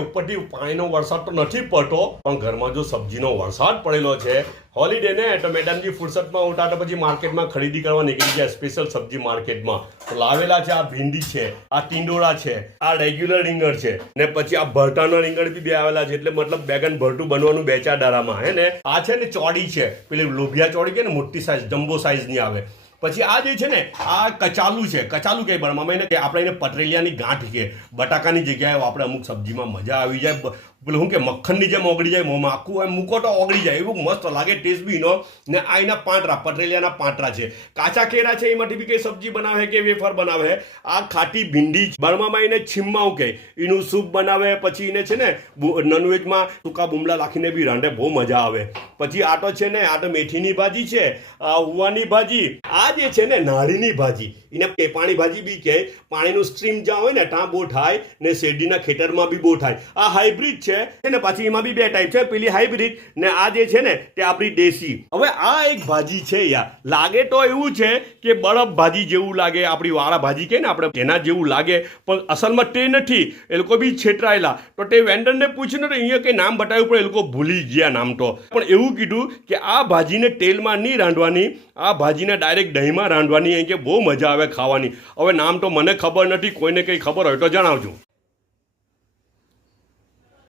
ઉપરથી પાણીનો વરસાદ તો નથી પડતો, પણ ઘરમાં જો સબ્જીનો વરસાદ પડેલો છે હોલિડે ને, તો મેડમજી ફુરસતમાં ઉઠા તો પછી માર્કેટમાં ખરીદી કરવા નીકળી ગયા, સ્પેશિયલ સબ્જી માર્કેટમાં. તો લાવેલા છે આ ભીંડી છે, આ ટીંડોળા છે, આ રેગ્યુલર રીંગણ છે, ને પછી આ ભરતાના રીંગણ બી બે આવેલા છે. એટલે મતલબ બેગન ભરતું બનવાનું 2-4 દાડામાં હે ને. આ છે ને ચોડી છે, પેલી લોભિયા ચોડી કે ને, મોટી સાઈઝ જમ્બો સાઈઝની આવે. પછી આ જે છે ને આ કચાલું છે. કચાલું કઈ બનવામાં એને આપણે એને પટરેલિયાની ગાંઠ કે બટાકાની જગ્યાએ આપણે અમુક સબ્જીમાં મજા આવી જાય. પેલું શું કે મક્ખનની જેમ ઓગળી જાય મોંમાં, આખું એમ મૂકો તો ઓગળી જાય, એવું મસ્ત લાગે ટેસ્ટ બી એનો. ને આ એના પાંટરા, પટરેલિયાના પાંટરા છે. કાચા કેરા છે, એમાંથી બી કઈ સબ્જી બનાવે કે વેફર બનાવે. આ ખાટી ભીંડી બર્મામાં એને છીમ્માઉં કે એનું સૂપ બનાવે. પછી એને છે ને નોનવેજમાં સૂકા બુમલા રાખીને બી રાંધે, બહુ મજા આવે. પછી આ તો છે ને આ તો મેથીની ભાજી છે, આ હુવાની ભાજી. આ જે છે ને નાળીની ભાજી, એને પાણી ભાજી બી કહે. પાણીનું સ્ટ્રીમ જ્યાં હોય ને ત્યાં બહુ થાય, ને શેરડીના ખેતરમાં બી બહુ થાય. આ હાઇબ્રિડ છે ને. પાછી એમાં બી 2 ટાઈપ છે, પેલી હાઇબ્રિડ ને આ જે છે ને તે આપણી દેશી. હવે આ એક ભાજી છે યાર, લાગે તો એવું છે કે બરફ ભાજી જેવું લાગે, આપણી વાળા ભાજી કહે ને આપણે એના જેવું લાગે, પણ અસલમાં તે નથી. એ લોકો બી છેતરાયેલા. તો તે વેન્ડરને પૂછ્યું ને તો અહીંયા કંઈ નામ બતાવ્યું, પણ એ લોકો ભૂલી ગયા નામ તો. પણ એવું કીધું કે આ ભાજીને તેલમાં નહીં રાંધવાની, આ ભાજીને ડાયરેક્ટ દહીંમાં રાંધવાની, કે બહુ મજા આવે ખાવાની. હવે નામ તો મને ખબર નથી, કોઈને કંઈ ખબર હોય તો જણાવજો.